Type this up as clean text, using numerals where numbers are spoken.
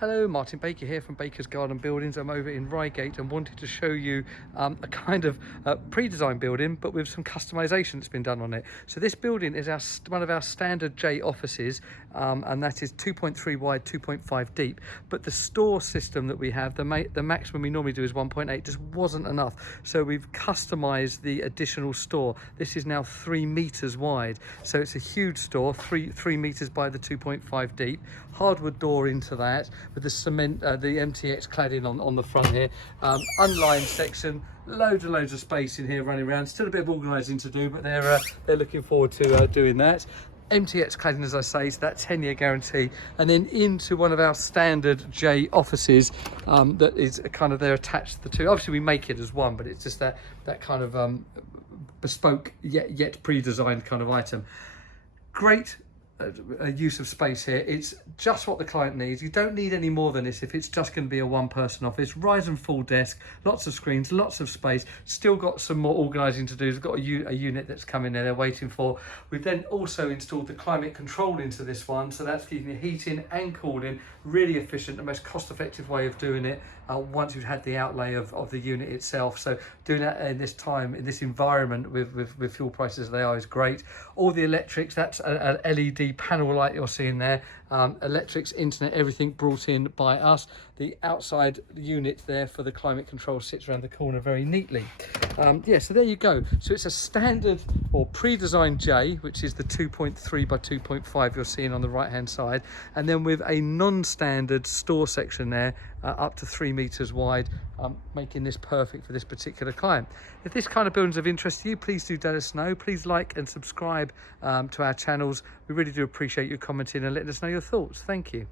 Hello, Martin Baker here from Baker's Garden Buildings. I'm over in Reigate and wanted to show you a kind of pre-designed building, but with some customization that's been done on it. So this building is one of our standard J offices, and that is 2.3 wide, 2.5 deep. But the store system that we have, the maximum we normally do is 1.8, just wasn't enough. So we've customized the additional store. This is now 3 meters wide. So it's a huge store, 3 meters by the 2.5 deep. Hardwood door into that, with the cement, the MTX cladding on the front here. Unlined section, loads of space in here running around. Still a bit of organising to do, but they're looking forward to doing that. MTX cladding, as I say, so that 10-year guarantee, and then into one of our standard J offices that is kind of there attached to the two. Obviously we make it as one, but it's just that kind of bespoke yet pre-designed kind of item. Great use of space here. It's just what the client needs. You don't need any more than this if it's just going to be a one-person office. Rise and fall desk, lots of screens, lots of space. Still got some more organising to do. We've got a unit that's coming there they're waiting for. We've then also installed the climate control into this one, so that's keeping the heating and cooling really efficient, the most cost-effective way of doing it once you've had the outlay of the unit itself. So doing that in this time, in this environment with fuel prices as they are, is great. All the electrics, that's an LED panel light you're seeing there. Electrics, internet, everything brought in by us. The outside unit there for the climate control sits around the corner very neatly. Yeah, so there you go. So it's a standard or pre-designed J, which is the 2.3 by 2.5 you're seeing on the right hand side, and then with a non-standard store section there, up to 3 meters wide, making this perfect for this particular client. If this kind of building's of interest to you, please do let us know. Please like and subscribe to our channels. We really do appreciate you commenting and letting us know your thoughts. Thank you.